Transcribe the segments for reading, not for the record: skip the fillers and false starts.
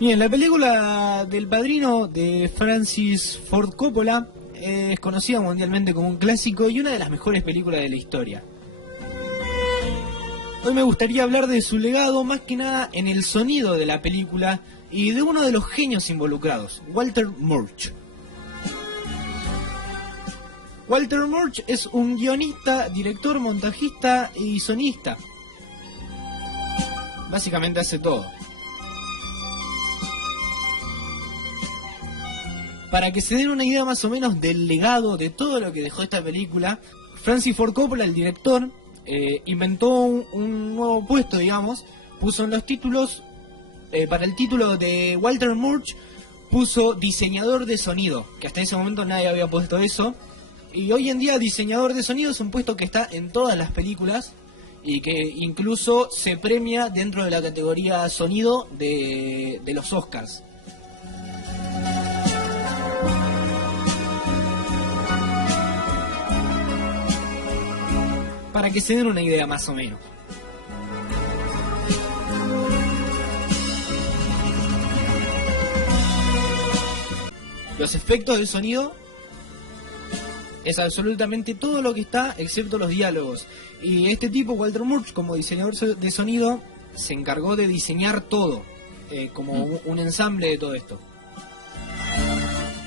Bien, la película del Padrino de Francis Ford Coppola es conocida mundialmente como un clásico y una de las mejores películas de la historia. Hoy me gustaría hablar de su legado, más que nada en el sonido de la película y de uno de los genios involucrados, Walter Murch. Walter Murch es un guionista, director, montajista y sonista. Básicamente hace todo. Para que se den una idea más o menos del legado de todo lo que dejó esta película, Francis Ford Coppola, el director, inventó un nuevo puesto, digamos. Puso en los títulos, para el título de Walter Murch, puso diseñador de sonido, que hasta ese momento nadie había puesto eso. Y hoy en día diseñador de sonido es un puesto que está en todas las películas y que incluso se premia dentro de la categoría sonido de los Oscars. Para que se den una idea más o menos. Los efectos de sonido es absolutamente todo lo que está, excepto los diálogos. Y este tipo, Walter Murch, como diseñador de sonido, se encargó de diseñar todo, como un ensamble de todo esto.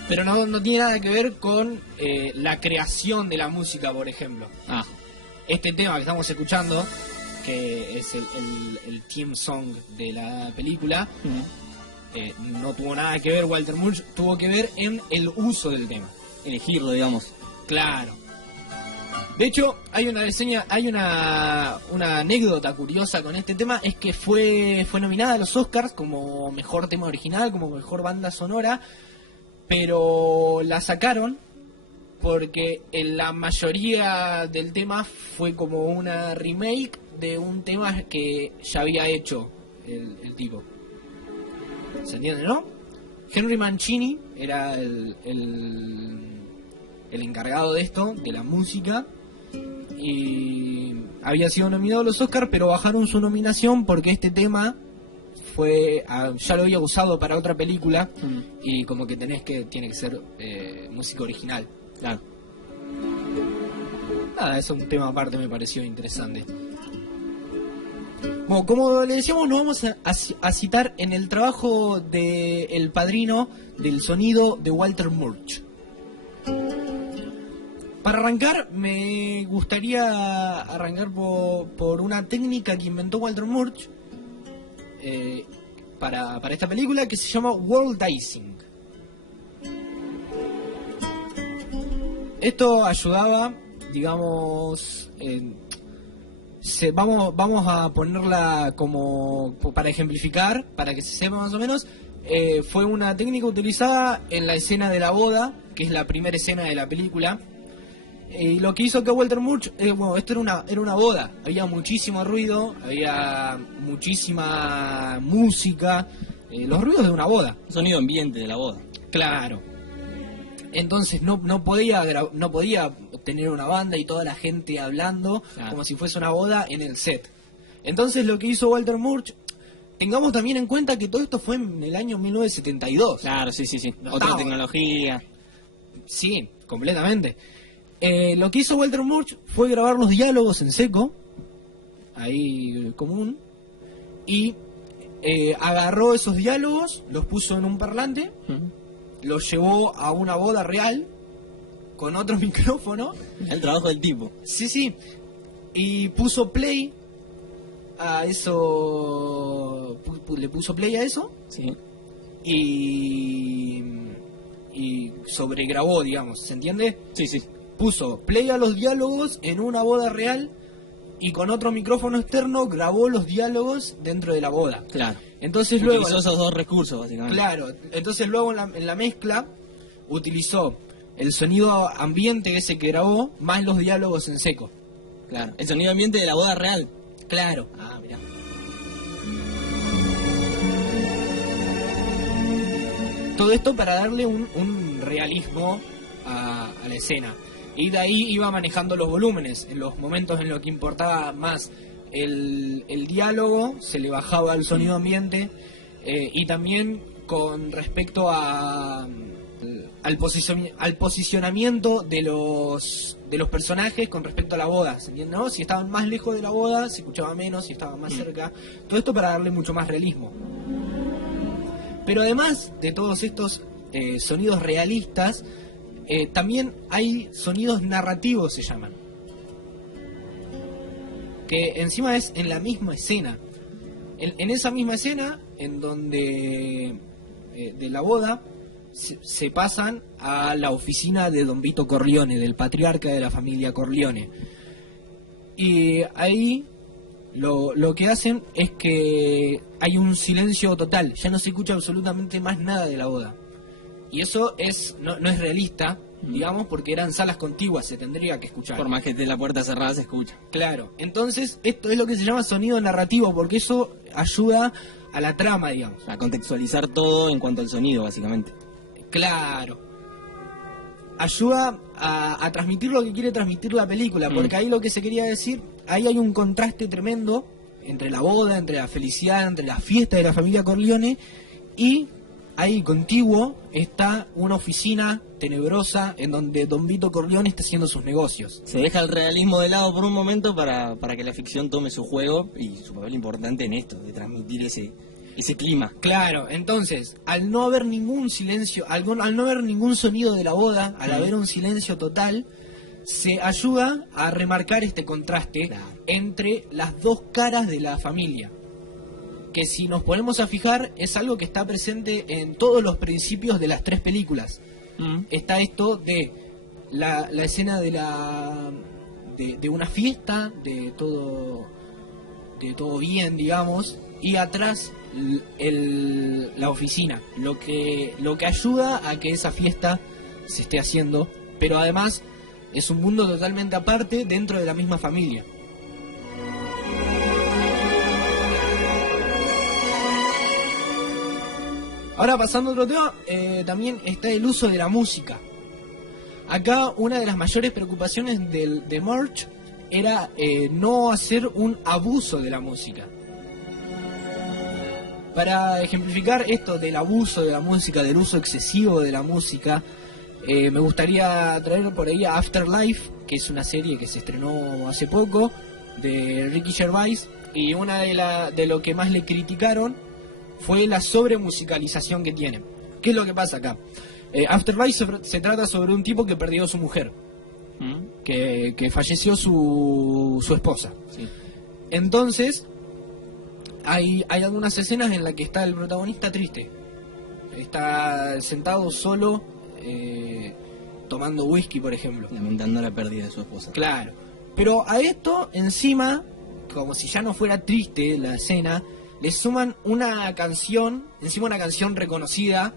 Pero no tiene nada que ver con la creación de la música, por ejemplo. Este tema que estamos escuchando, que es el theme song de la película, no tuvo nada que ver. Walter Murch tuvo que ver en el uso del tema. Elegirlo, digamos. Claro. De hecho, hay una anécdota curiosa con este tema, es que fue nominada a los Oscars como mejor tema original, como mejor banda sonora, pero la sacaron porque en la mayoría del tema fue como una remake de un tema que ya había hecho el tipo. ¿Se entiende, no? Henry Mancini era el encargado de esto, de la música, y había sido nominado a los Oscars, pero bajaron su nominación porque este tema ya lo había usado para otra película, y como que tiene que ser música original. Claro. Nada, es un tema aparte, me pareció interesante. Bueno, como le decíamos, nos vamos a citar en el trabajo de El Padrino del sonido de Walter Murch. Para arrancar, me gustaría arrancar por una técnica que inventó Walter Murch para esta película, que se llama world dicing. Esto ayudaba, digamos, vamos a ponerla como para ejemplificar, para que se sepa más o menos. Fue una técnica utilizada en la escena de la boda, que es la primera escena de la película. Y lo que hizo que Walter Murch, esto era una boda, había muchísimo ruido, había muchísima música, los ruidos de una boda. Sonido ambiente de la boda. Claro. Entonces no podía tener una banda y toda la gente hablando como si fuese una boda en el set. Entonces lo que hizo Walter Murch, tengamos también en cuenta que todo esto fue en el año 1972. Claro, sí. Otra tecnología. Sí, completamente. Lo que hizo Walter Murch fue grabar los diálogos en seco, ahí común, y agarró esos diálogos, los puso en un parlante, los llevó a una boda real con otro micrófono. El trabajo del tipo. Sí. Y puso play a eso, le puso play a eso. Sí. Y sobregrabó, digamos, ¿se entiende? Sí. Puso play a los diálogos en una boda real y con otro micrófono externo grabó los diálogos dentro de la boda. Claro. Entonces utilizó luego esos dos recursos, básicamente. Claro. Entonces luego en la mezcla utilizó el sonido ambiente ese que grabó más los diálogos en seco. Claro. El sonido ambiente de la boda real. Claro. Mirá. Todo esto para darle un realismo a la escena. Y de ahí iba manejando los volúmenes. En los momentos en los que importaba más el diálogo, se le bajaba el sonido ambiente. y también con respecto al posicionamiento de los personajes con respecto a la boda, ¿se entiende? ¿No? Si estaban más lejos de la boda, se escuchaba menos, si estaban más cerca. Todo esto para darle mucho más realismo. Pero además de todos estos sonidos realistas, también hay sonidos narrativos, se llaman. Que encima es en la misma escena. En esa misma escena, en donde de la boda, se pasan a la oficina de Don Vito Corleone, del patriarca de la familia Corleone. Y ahí lo que hacen es que hay un silencio total, ya no se escucha absolutamente más nada de la boda. Y eso no es realista, digamos, porque eran salas contiguas, se tendría que escuchar. Por más que esté la puerta cerrada, se escucha. Claro, entonces esto es lo que se llama sonido narrativo, porque eso ayuda a la trama, digamos. A contextualizar todo en cuanto al sonido, básicamente. Claro. Ayuda a transmitir lo que quiere transmitir la película, porque ahí lo que se quería decir, ahí hay un contraste tremendo entre la boda, entre la felicidad, entre la fiesta de la familia Corleone, y ahí contiguo está una oficina tenebrosa en donde Don Vito Corleone está haciendo sus negocios. Se deja el realismo de lado por un momento para que la ficción tome su juego y su papel importante en esto, de transmitir ese clima. Claro, entonces, al no haber ningún silencio, al no haber ningún sonido de la boda, al haber un silencio total, se ayuda a remarcar este contraste entre las dos caras de la familia. Que si nos ponemos a fijar, es algo que está presente en todos los principios de las tres películas. Está esto de la escena de una fiesta, de todo bien, digamos, y atrás la oficina, lo que ayuda a que esa fiesta se esté haciendo, pero además es un mundo totalmente aparte dentro de la misma familia. Ahora, pasando a otro tema, también está el uso de la música. Acá una de las mayores preocupaciones de Murch era no hacer un abuso de la música. Para ejemplificar esto del abuso de la música, del uso excesivo de la música, me gustaría traer por ahí a Afterlife, que es una serie que se estrenó hace poco, de Ricky Gervais, y una de lo que más le criticaron fue la sobremusicalización que tiene. ¿Qué es lo que pasa acá? Afterlife se trata sobre un tipo que perdió a su mujer, que falleció su esposa. Sí. Entonces, hay algunas escenas en las que está el protagonista triste. Está sentado solo, tomando whisky, por ejemplo. Lamentando la pérdida de su esposa. Claro. Pero a esto, encima, como si ya no fuera triste la escena, le suman una canción, encima una canción reconocida,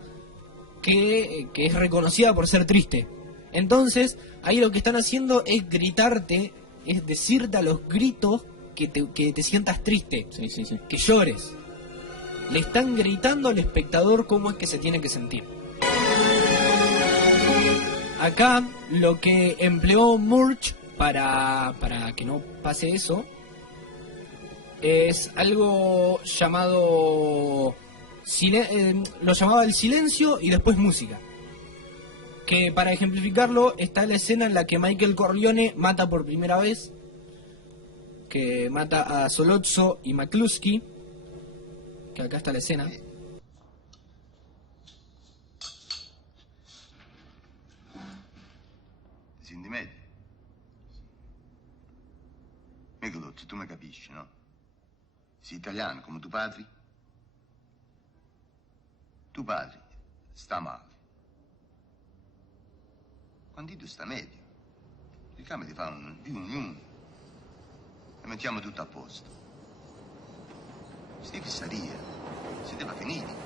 que es reconocida por ser triste. Entonces, ahí lo que están haciendo es gritarte, es decirte a los gritos que te sientas triste, Sí, sí, sí. que llores. Le están gritando al espectador cómo es que se tiene que sentir. Acá, lo que empleó Murch para que no pase eso, es algo llamado lo llamaba el silencio y después música, que para ejemplificarlo está la escena en la que Michael Corleone mata por primera vez, que mata a Sollozzo y McCluskey, que acá está la escena. Senti meglio? Michelozzo, tu mi capisci, no? Sei italiano come tuo padre? Tuo padre sta male. Quando tu sta meglio, cerchiamo di fare un riunione e mettiamo tutto a posto. Sti fissaria, si deve finire.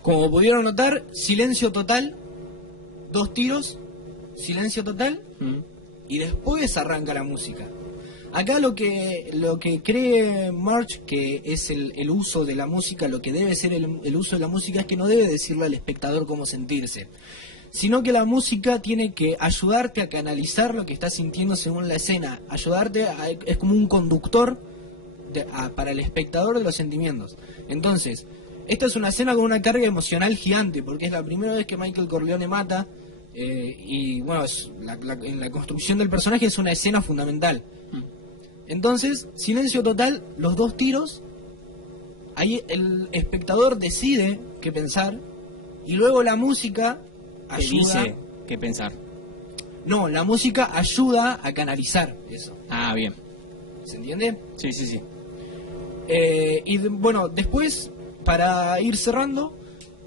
Como pudieron notar, silencio total 2 tiros, silencio total, y después arranca la música. Acá lo que cree March que es el uso de la música, lo que debe ser el uso de la música, es que no debe decirle al espectador cómo sentirse, sino que la música tiene que ayudarte a canalizar lo que estás sintiendo según la escena, es como un conductor para el espectador de los sentimientos. Entonces, esta es una escena con una carga emocional gigante, porque es la primera vez que Michael Corleone mata, y bueno, en la construcción del personaje es una escena fundamental. Entonces, silencio total, los 2 tiros, ahí el espectador decide qué pensar, y luego la música ayuda... dice qué pensar. No, la música ayuda a canalizar eso. Ah, bien. ¿Se entiende? Sí, sí, sí. Bueno, después, para ir cerrando,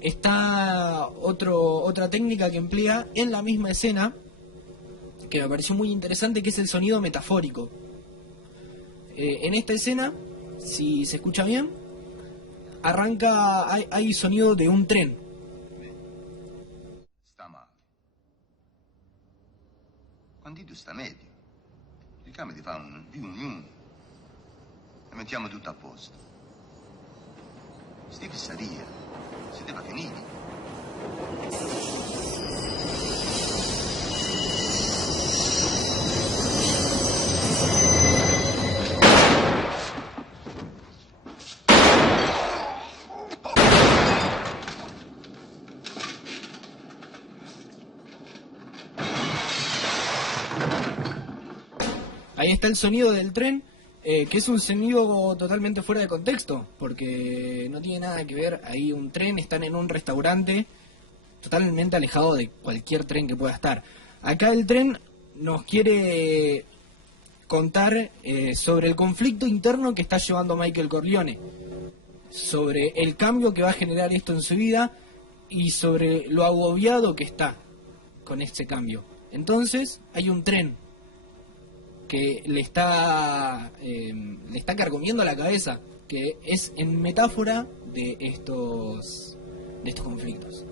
está otra técnica que emplea en la misma escena, que me pareció muy interesante, que es el sonido metafórico. En esta escena, si se escucha bien, hay sonido de un tren. Sta male. Quando tu sta meglio, il cane ti fa un yum e mettiamo tutto a posto. Sti fissaria, siete finiti. Ahí está el sonido del tren, que es un sonido totalmente fuera de contexto, porque no tiene nada que ver. Ahí un tren, están en un restaurante totalmente alejado de cualquier tren que pueda estar. Acá el tren nos quiere contar sobre el conflicto interno que está llevando Michael Corleone, sobre el cambio que va a generar esto en su vida y sobre lo agobiado que está con este cambio. Entonces hay un tren que le está carcomiendo la cabeza, que es en metáfora de estos conflictos.